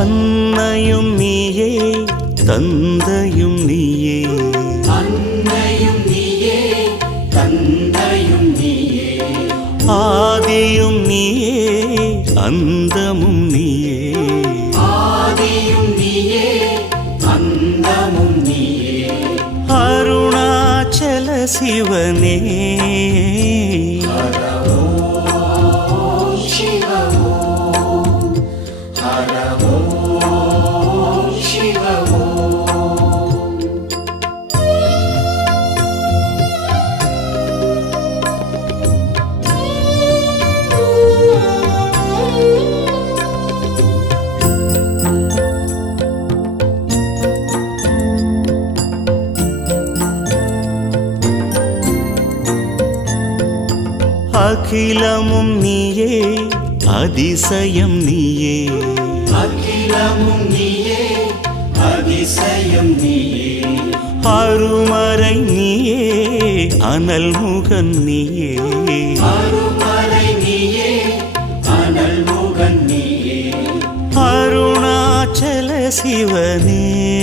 அன்னையும் நீயே தந்தையும் நீயே. அன்னையும் நீயே தந்தையும் நீயே. ஆதியும் நீயே அந்தமும் நீயே. ஆதியும் நீயே அந்தமும் நீயே. அருணாச்சல சிவனே அகிலமும் நீயே அதிசயம் நீயே. அகிலமும் நீயே அதிசயம் நீயே. அருமறை நீயே அனல் முகன் நீயே. அருமறை நீயே அனல் முகன் நீயே. அருணாச்சல சிவனே.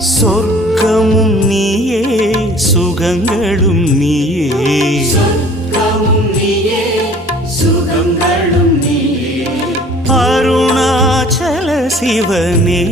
சொர்க்கமும் நீயே சுகங்களும் நீயே. அருணாச்சல சிவனே.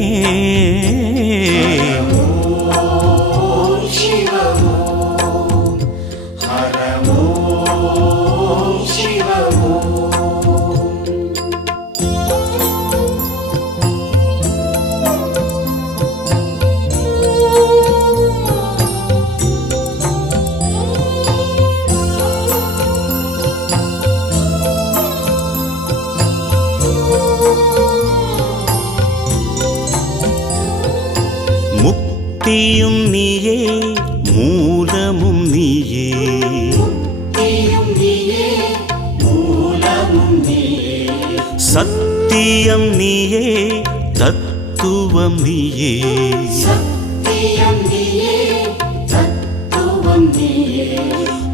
சத்தியம் நீயே தத்துவம் நீயே. சத்தியம் நீயே தத்துவம் நீயே.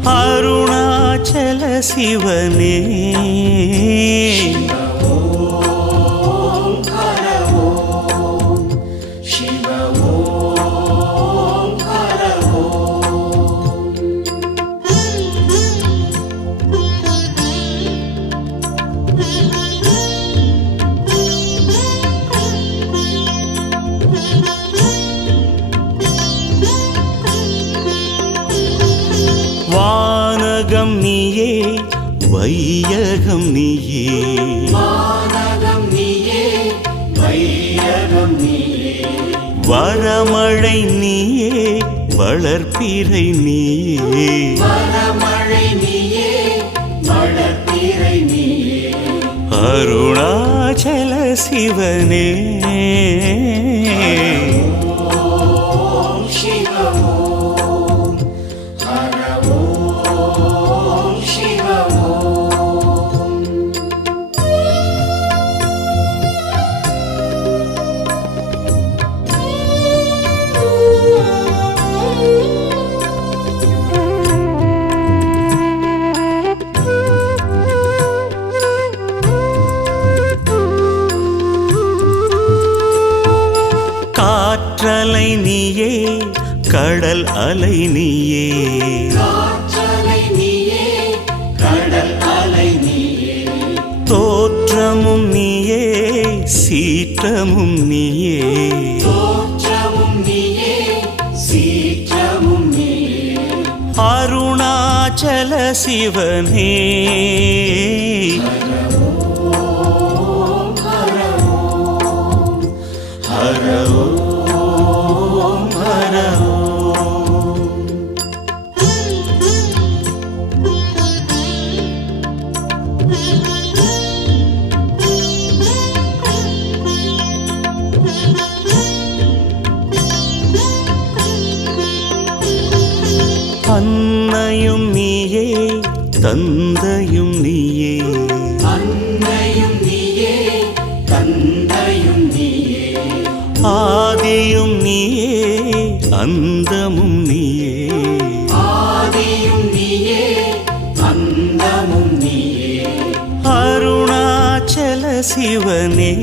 அருணாச்சல சிவனே. வளர்ப்பீரை நீயே வரமழை நீயே நீயே. அருணாச்சல சிவனே. அருணாச்சல சிவனே. அந்தமும் நீயே. ஆதியும் நீயே அந்தமும் நீயே. அருணாச்சல சிவனே.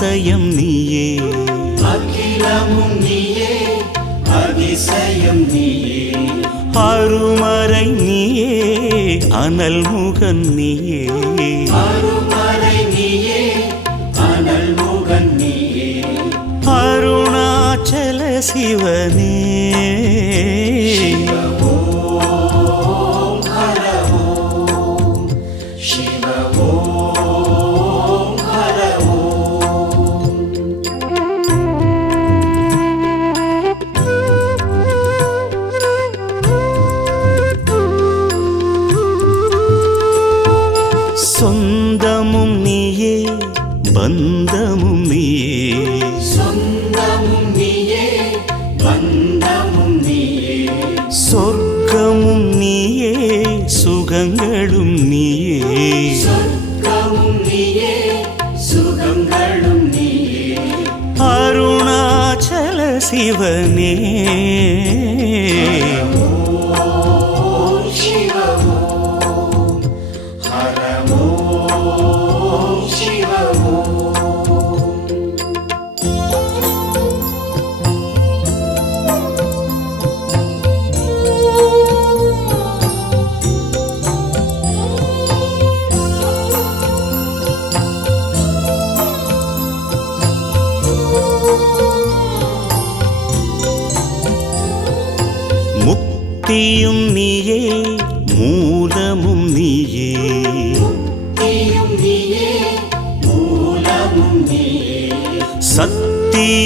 அதிசயம் நீயே. அகிலமும் நீயே அதிசயம் நீயே. அருமறை நீயே அனல் முகன் நீயே. அருமறை நீயே அனல் முகன் நீயே. அருணாச்சல சிவனே.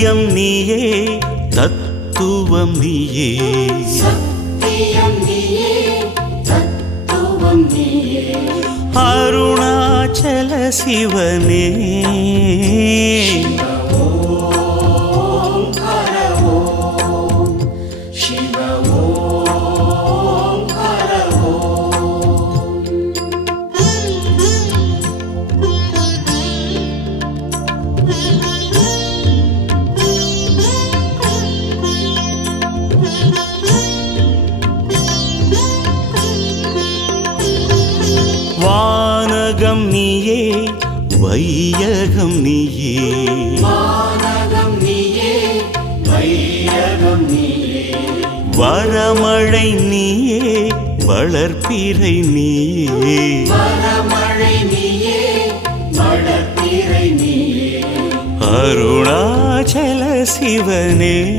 சத்தியம் நீயே தத்துவம் நீயே. சத்தியம் நீயே தத்துவம் நீயே. அருணாச்சல சிவனே. வையகம் நீயே. வானகம் நீயே வையகம் நீயே. வரமழை நீயே வளர்ப்பிறை நீயே. வரமழை நீயே மழத்திரை நீயே. அருணாச்சல சிவனே.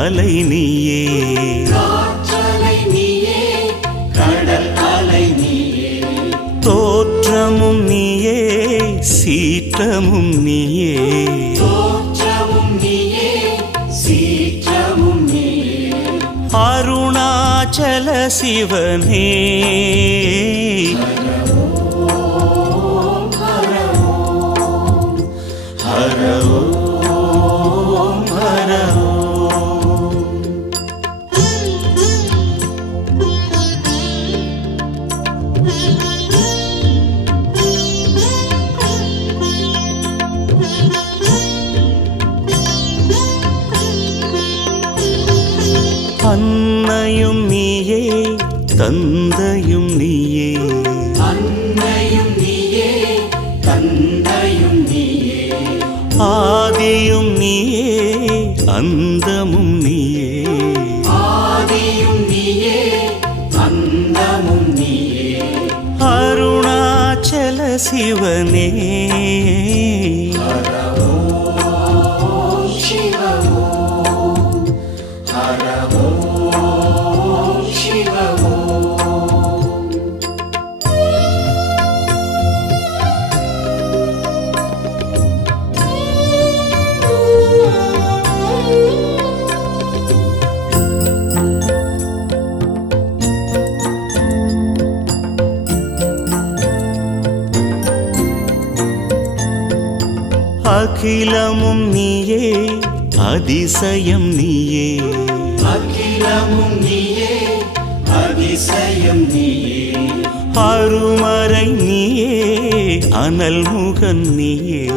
அலை நீயே. தோற்றமும் நீயே சீற்றமும் நீயே. அருணாச்சல சிவனே. அன்னையும் நீயே தந்தையும் நீயே. அன்னையும் நீயே தந்தையும் நீயே. ஆதியும் நீயே அந்தமும் நீயே. ஆதியும் நீயே அந்தமும் நீயே. அருணாச்சல சிவனே அகிலமும் நீயே அதிசயம் நீயே. அகிலமும் நீயே அதிசயம் நீயே. அருமறை நீயே அனல் முகன் நீயே.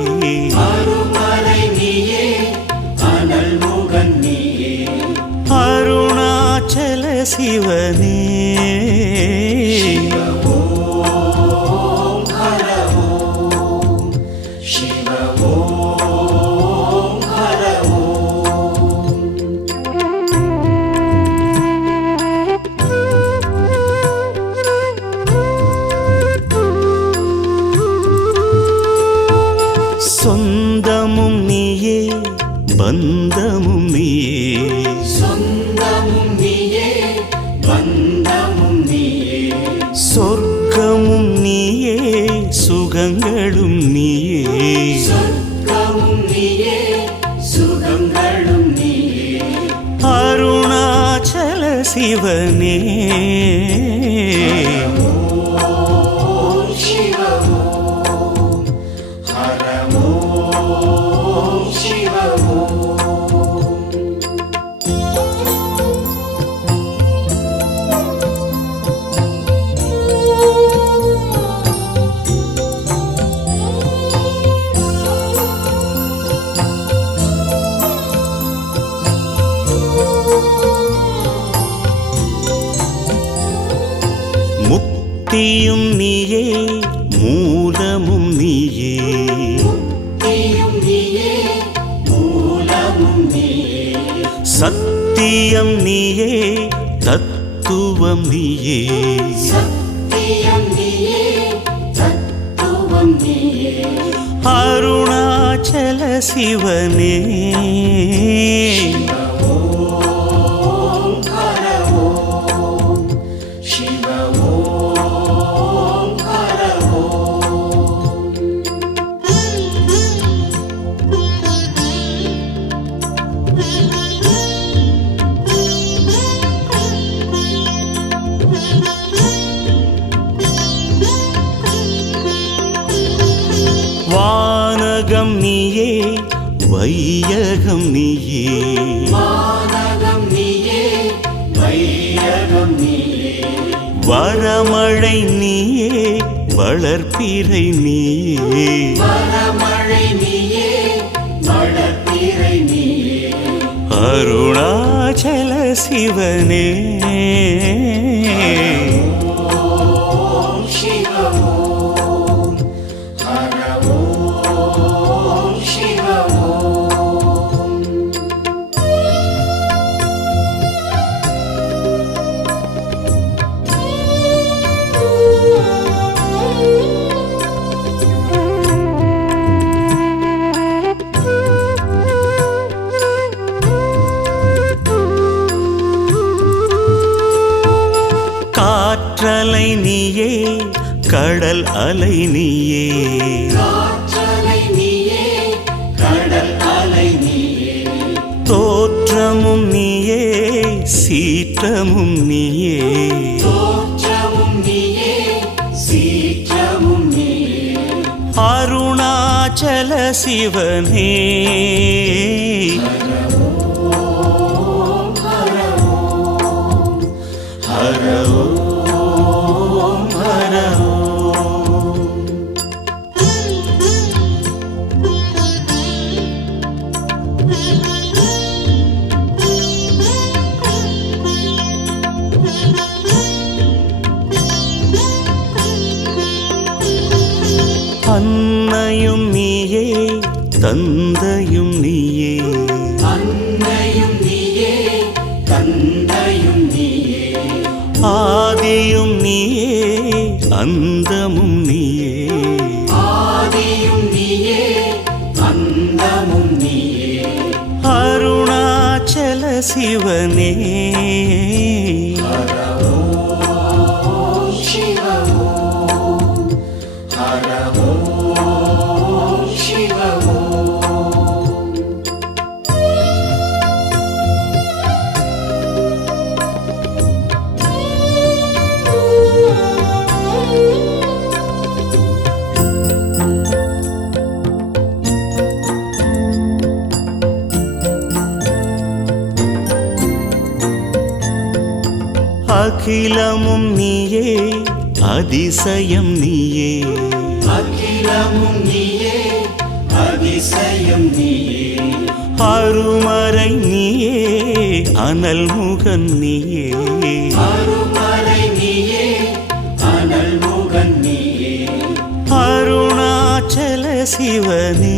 அருமறை நீயே அனல் முகன் நீயே. அருணாச்சல சிவனே. சுகங்களும் நீயே. சொர்க்கமும் நீயே சுகங்களும் நீயே. அருணாச்சல சிவனே. தத்துவம் நீயே. சத்தியம் நீயே தத்துவம் நீயே. அருணாச்சல சிவனே. வளர்ப்பிறை நீயே வரமழை நீயே மழத்திரை நீயே. அருணாச்சல சிவனே. தோற்றமும் நீயே. தோற்றமும் நீயே சீற்றமும் நீயே. அருணாச்சல சிவனே. ஹர தந்தையும் நீயே. அன்னையும் நீயே தந்தையும் நீயே. ஆதியும் நீயே அந்தமும் நீயே. ஆதியும் நீயே அந்தமும் நீயே. அருணாச்சல சிவனே. ஓம் அகிலமும் நீயே அதிசயம் நீயே. அகிலமும் நீயே அதிசயம் நீயே. அருமறை நீயே அனல் முகன் நீயே. அருமறை நீயே அனல் முகன் நீயே. அருணாச்சல சிவனே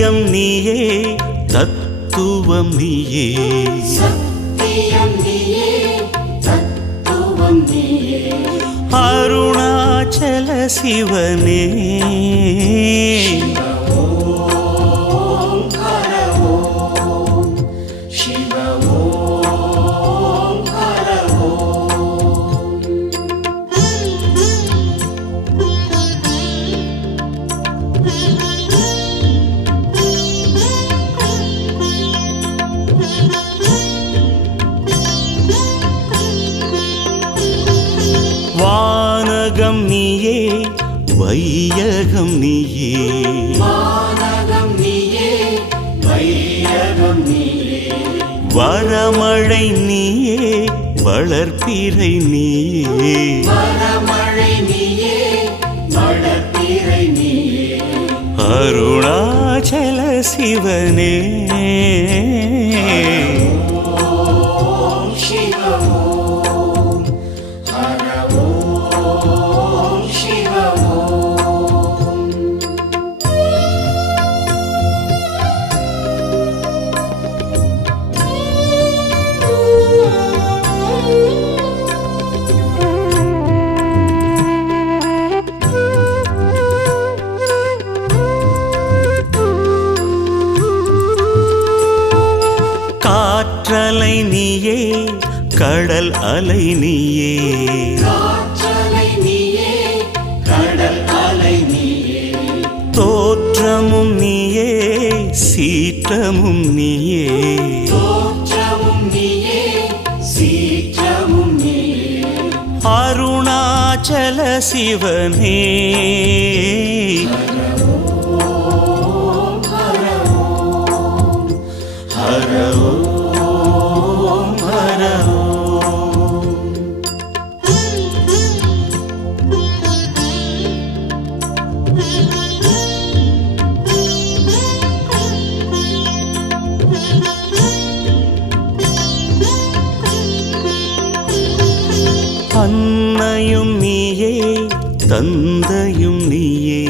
சத்தியம் நீயே தத்துவம் நீயே. அருணாச்சல சிவனே. வையகம் நீயே. வானகம் நீயே வையகம் நீயே. வரமழை நீயே வளர்ப்பிறை நீயே. வரமழை நீயே மழத்திரை நீயே. அருணாச்சல சிவனே. அலை நீயே. தோற்றமும் நீயே சீற்றமும் நீயே. அருணாச்சல சிவனே. அன்னையும் நீயே தந்தையும் நீயே.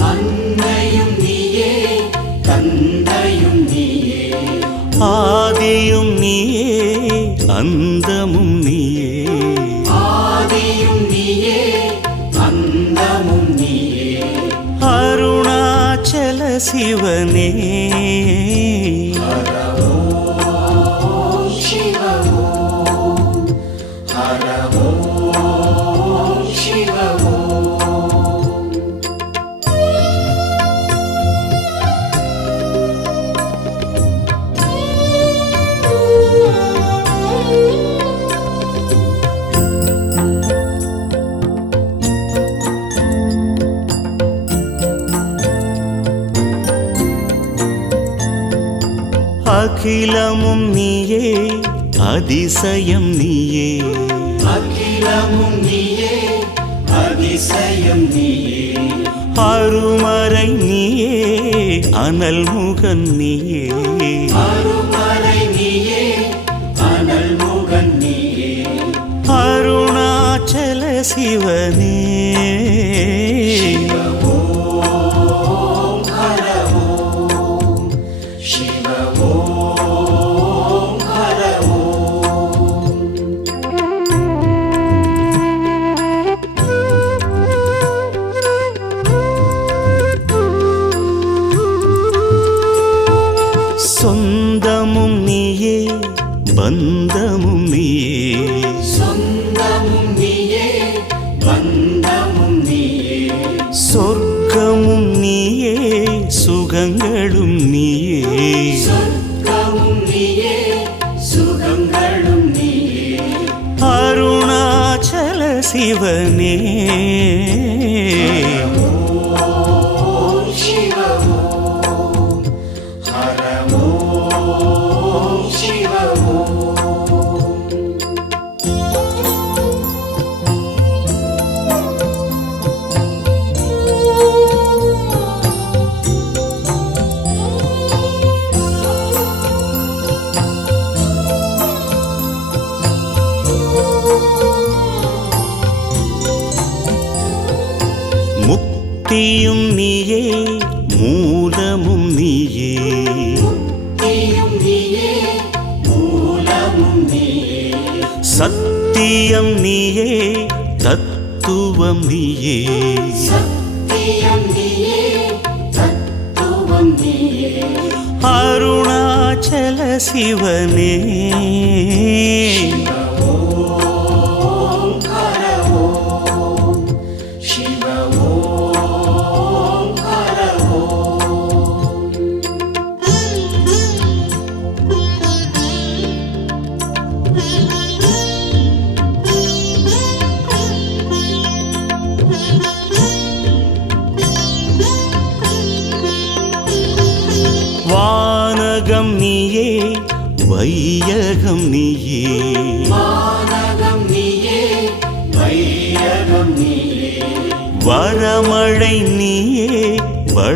அன்னையும் நீயே தந்தையும் நீயே. ஆதியும் நீயே அந்தமும் நீயே. ஆதியும் நீயே அந்தமும் நீயே. அருணாச்சல சிவனே. அகிலமும் நீயே அதிசயம் நீயே. அகிலமும் நீயே அதிசயம் நீயே. அருமறை நீயே அனல் முகன் நீயே. அருமறை நீயே அனல் முகன் நீயே. அருணாச்சல சிவனே. சுகங்களும் நீயே சொர்க்கமும் நீயே சுகங்களும் நீயே. அருணாச்சல சிவனே. நீயே தத்துவம் நீயே. அருணாச்சல சிவனே.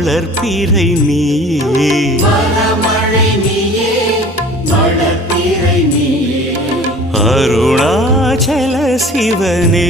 மலர்பீரை நீயே வரமழை நீயே மலர்பீரை நீயே. அருணாச்சல சிவனே.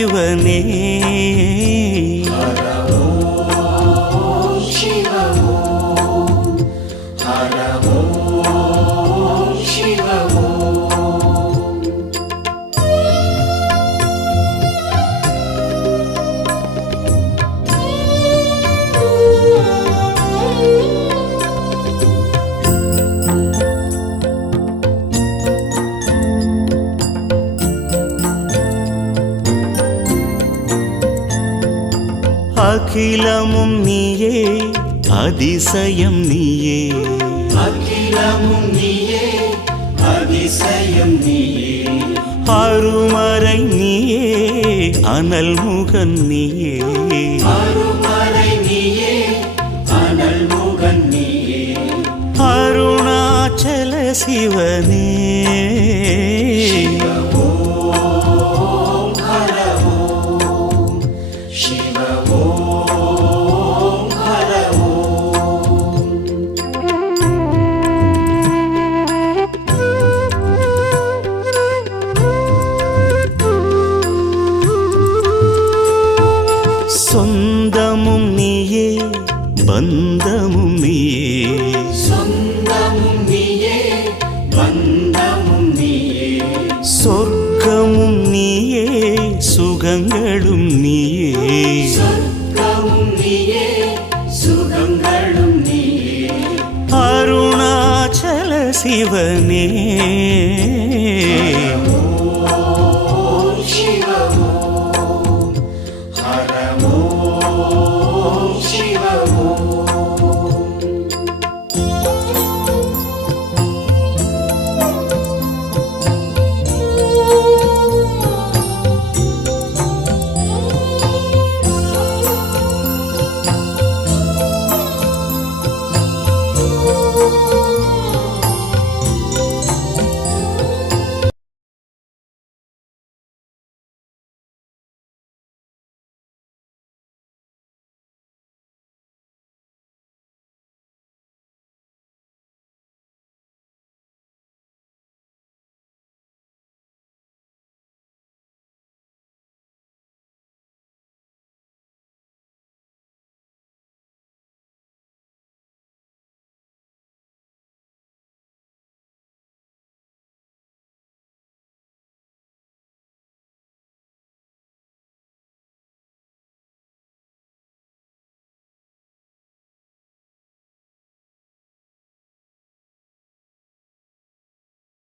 ಶಿವನೇ ಶಿವೋ அகிலமும் நீயே அதிசயம் நீயே. அகிலமும் நீயே அதிசயம் நீயே. அருமறை நீயே அனல் முகன் நீயே. அருமறை நீயே அனல் முகன் நீயே. அருணாச்சல சிவனே.